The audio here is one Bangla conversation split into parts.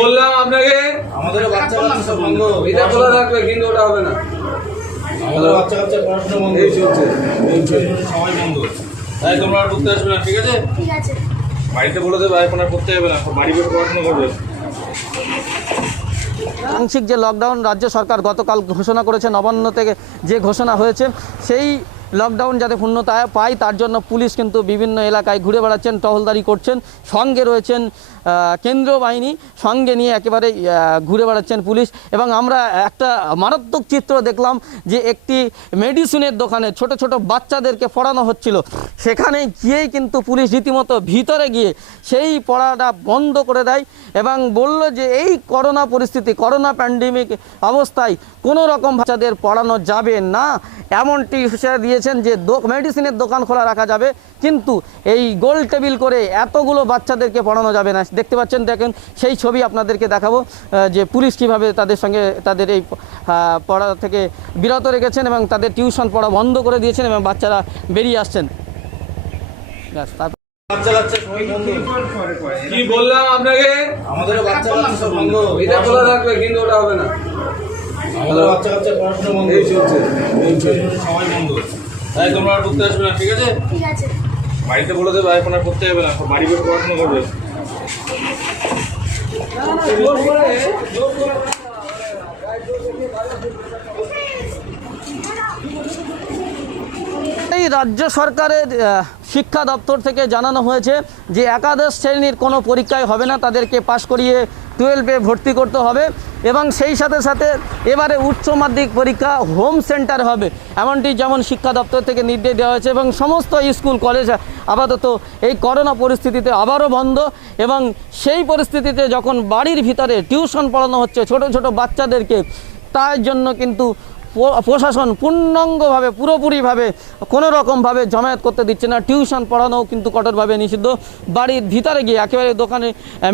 বললাম আপনাকে আমাদের বাচ্চা কাচ্চা বন্ধ। এটা খোলা থাকবে কিন্তু ওটা হবে না। আমাদের বাচ্চা কাচ্চা পড়াশোনা বন্ধ এই চলছে। সবাই বন্ধ তাই তোমরা আর ঢুকতে আসবে না ঠিক আছে? ঠিক আছে। বাড়িতে বলে দেবে এখন আর করতে হবে না বাড়ি বসে পড়াশোনা করবে। আংশিক যে লকডাউন রাজ্য সরকার গতকাল ঘোষণা করেছে নবান্ন থেকে যে ঘোষণা হয়েছে সেই লকডাউন যাতে পূর্ণতা পায়, তার জন্য পুলিশ কিন্তু বিভিন্ন এলাকায় ঘুরে বেড়াচ্ছেন, টহলদারি করছেন, সঙ্গে রয়েছেন কেন্দ্রীয় বাহিনী, সঙ্গে নিয়ে একেবারে ঘুরে বেড়াচ্ছেন পুলিশ। এবং আমরা একটা মারাত্মক চিত্র দেখলাম যে একটি মেডিসিনের দোকানে ছোট ছোট বাচ্চাদেরকে পড়ানো হচ্ছিল। সেখানে গিয়েই কিন্তু পুলিশ রীতিমতো ভিতরে গিয়ে সেই পড়াটা বন্ধ করে দেয় এবং বলল যে এই করোনা পরিস্থিতি, করোনা প্যান্ডেমিক অবস্থায় কোনো রকম বাচ্চাদের পড়ানো যাবে না। এমনটি হুঁশিয়ারি দিয়েছেন যে মেডিসিনের দোকান খোলা রাখা যাবে। কিন্তু এই গোল টেবিল করে এতগুলো বাচ্চাদেরকে পড়ানো যাবে না। দেখতে পাচ্ছেন দেখেন সেই ছবি আপনাদেরকে দেখাবো যে পুলিশ কীভাবে তাদের সঙ্গে তাদের এই পড়া থেকে বিরত রেখেছেন এবং তাদের টিউশন পড়া বন্ধ করে দিয়েছেন এবং বাচ্চারা বেরিয়ে আসছেন। বাচ্চা কি বললাম আপনাকে? আমাদের বাচ্চা কাচ্চা বন্ধ। এটা খোলা থাকবে কিন্তু ওটা হবে না। আমাদের বাচ্চা পড়াশোনা বন্ধ। এই চলছে। সবাই বন্ধ। তাই তোমরা আর ঢুকতে আসবে না ঠিক আছে? ঠিক আছে। বাড়িতে বলে দেবে এখন আর করতে হবে না বাড়ি বের পড়াশোনা করবে। এই রাজ্য সরকারের শিক্ষা দপ্তর থেকে জানানো হয়েছে যে একাদশ শ্রেণির কোনো পরীক্ষায় হবে না, তাদেরকে পাশ করিয়ে টুয়েলভে ভর্তি করতে হবে এবং সেই সাথে সাথে এবারে উচ্চ মাধ্যমিক পরীক্ষা হোম সেন্টার হবে। এমনটি যেমন শিক্ষা দপ্তর থেকে নির্দেশ দেওয়া হয়েছে এবং সমস্ত স্কুল, কলেজ আপাতত এই করোনা পরিস্থিতিতে আবারও বন্ধ এবং সেই পরিস্থিতিতে যখন বাড়ির ভিতরে টিউশন পড়ানো হচ্ছে ছোট ছোট বাচ্চাদেরকে, তার জন্য কিন্তু প্রশাসন পূর্ণাঙ্গভাবে, পুরোপুরিভাবে কোনো রকমভাবে জমায়েত করতে দিচ্ছে না। টিউশন পড়ানোও কিন্তু কঠোরভাবে নিষিদ্ধ। বাড়ির ভিতরে গিয়ে, একেবারে দোকানে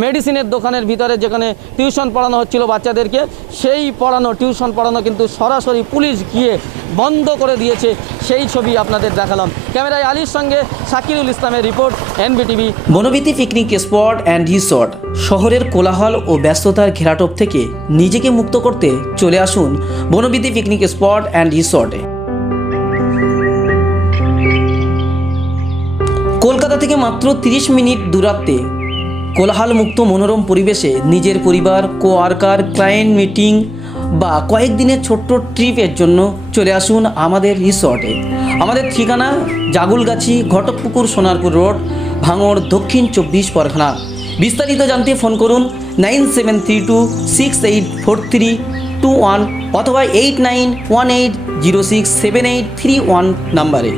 মেডিসিনের দোকানের ভিতরে যেখানে টিউশন পড়ানো হচ্ছিল বাচ্চাদেরকে, সেই পড়ানো, টিউশন পড়ানো কিন্তু সরাসরি পুলিশ গিয়ে বন্ধ করে দিয়েছে। সেই ছবি আপনাদের দেখালাম। ক্যামেরায় আলীর সঙ্গে সাকিরুল ইসলামের report, NBTV. Banabithi picnic spot and resort, শহরের কোলাহল ও ব্যস্ততার ঘেরাটোপ থেকে নিজেকে মুক্ত করতে চলে আসুন বনবিতি পিকনিক স্পট অ্যান্ড রিসর্টে কলকাতা থেকে মাত্র 30 মিনিট দূরত্বে কোলাহলমুক্ত মনোরম পরিবেশে নিজের পরিবার কোয়ার্কার ক্লায়েন্ট মিটিং বা কয়েকদিনের ছোট্ট ট্রিপের জন্য চলে আসুন আমাদের রিসর্টে আমাদের ঠিকানা জাগুলগাছি ঘটকপুকুর সোনারপুর রোড, ভাঙড়, দক্ষিণ চব্বিশ পরগনা। বিস্তারিত জানতে ফোন করুন nine seven three two six eight four three two one অথবা eight nine one eight zero six seven eight three one নাম্বারে।